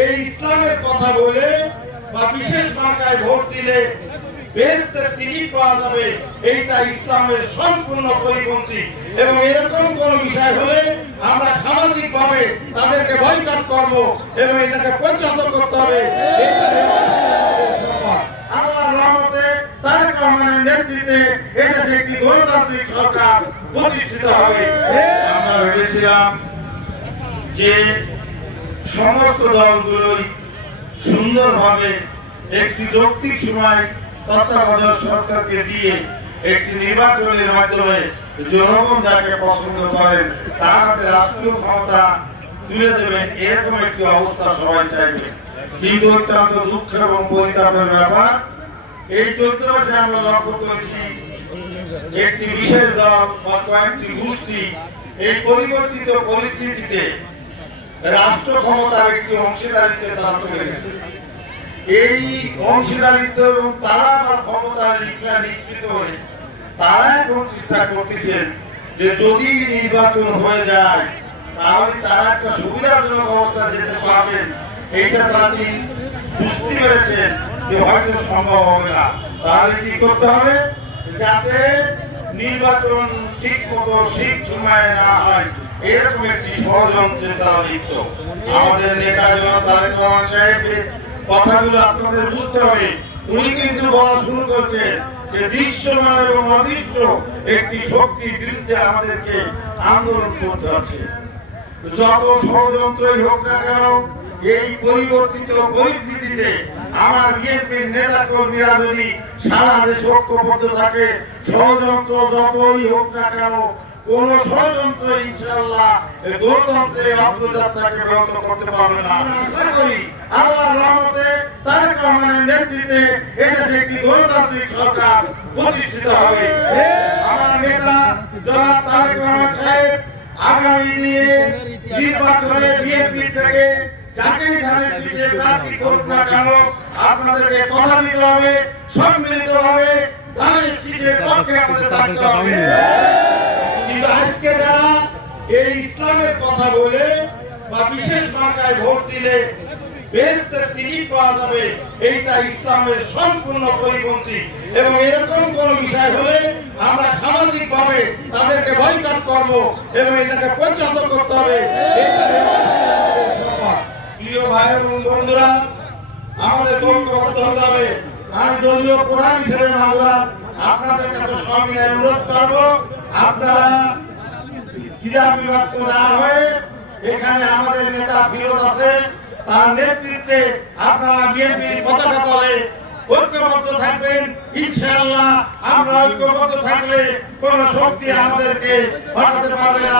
এই ইসলামের কথা বলে বা বিশেষ মার্কায় ভোট দিলে বেহেশতের টিকিট পাওয়া যাবে, এইটা ইসলামের সম্পূর্ণ পরিপন্থী। এবং এরকম কোন বিষয় হলে আমরা সামাজিক ভাবে তাদেরকে বয়কট করব এবং এটাকে প্রতিহত করতে হবে। আল্লাহর রহমতে তারেক রহমানের নেতৃত্বে এদেশে একটি গণতান্ত্রিক সরকার প্রতিষ্ঠিত হবে। আমরা ভেবেছিলাম যে সমস্ত দলগুলোই সুন্দরভাবে একটি যৌক্তিক সময় তত্ত্বাবধায়ক সরকারকে দিয়ে একটি নির্বাচনের মাধ্যমে জনগণ যাকে পছন্দ করেন তার হাতে রাষ্ট্রীয় ক্ষমতা তুলে দেবেন, এরকম একটি অবস্থা সবাই চাইবে। কিন্তু অত্যন্ত দুঃখ এবং পরিতাপের ব্যাপার, এই 14 মাসে আমরা লক্ষ্য করেছি একটি বিশেষ দল বা কয়েকটি গোষ্ঠী এই পরিবর্তিত পরিস্থিতিতে রাষ্ট্র ক্ষমতার একটি অংশীদারিত্বে তারা চলে গেছে। এই অংশীদারিত্ব এবং তারা তার ক্ষমতার নিষ্কৃত হয়ে তারা এখন চেষ্টা করতেছেন যে যদি নির্বাচন হয়ে যায় তাহলে তারা একটা সুবিধাজনক অবস্থা যেতে পারবেন। এইটা তারা বুঝতে পেরেছেন যে হয়তো সম্ভব হবে না। তাহলে কি করতে হবে, যাতে নির্বাচন ঠিক মতো ঠিক সময়ে না হয় এরকম একটি ষড়যন্ত্রে তারা লিপ্ত। আমাদের নেতা জনাব তারেক রহমান সাহেবের কথাগুলো আপনাদের বুঝতে হবে। উনি কিন্তু বলা শুরু করছেন যে দৃশ্যমান এবং অদৃশ্য একটি শক্তির বিরুদ্ধে আমাদেরকে আন্দোলন করতে হচ্ছে। যত ষড়যন্ত্রই হোক না কেন, এই পরিবর্তিত পরিস্থিতিতে আমার বিএনপির নেতা কর্মীরা যদি সারা দেশে ঐক্যবদ্ধ থাকে, ষড়যন্ত্র যতই হোক না কেন, কোন ষড়যন্ত্র ইনশাআল্লাহ গণতন্ত্রের অগ্রযাত্রাকে ব্যাহত করতে পারবে না। আমরা আশা করি আল্লাহর রহমতে তারেক রহমানের নেতৃত্বে এদেশে একটি গণতান্ত্রিক সরকার প্রতিষ্ঠিত হবে। আমার নেতা জনাব তারেক রহমান সাহেব আগামী দিনে নির্বাচনে বিএনপি থেকে যাকে ধানের শীষে প্রার্থী করুক না কেন, আপনাদেরকে কথা দিতে হবে সম্মিলিতভাবে ধানের শীষের পক্ষে আমাদের থাকতে হবে। কিন্তু আজকে যারা এই ইসলামের কথা বলে বা বিশেষ মার্কায় ভোট দিলে বেহেশতের টিকিট পাওয়া যাবে, এইটা ইসলামের সম্পূর্ণ পরিপন্থী। এবং এরকম কোন বিষয় হলে আমরা সামাজিক ভাবে তাদেরকে বয়কট করব এবং এটাকে প্রতিহত করতে হবে। প্রিয় ভাই এবং বন্ধুরা, আমাদের ঐক্যবদ্ধ হতে হবে। আমি দলীয় প্রধান হিসেবে মাগুরা আপনাদের কাছে সবিনয় অনুরোধ করব, আপনারা ক্রীড়া বিভক্ত না হয়ে এখানে আমাদের নেতা ফিরোজ আছে, তার নেতৃত্বে আপনারা বিএনপির পতাকা তলে ঐক্যবদ্ধ থাকবেন। ইনশাআল্লাহ আমরা ঐক্যবদ্ধ থাকলে কোন শক্তি আমাদেরকে হটাতে পারবে না।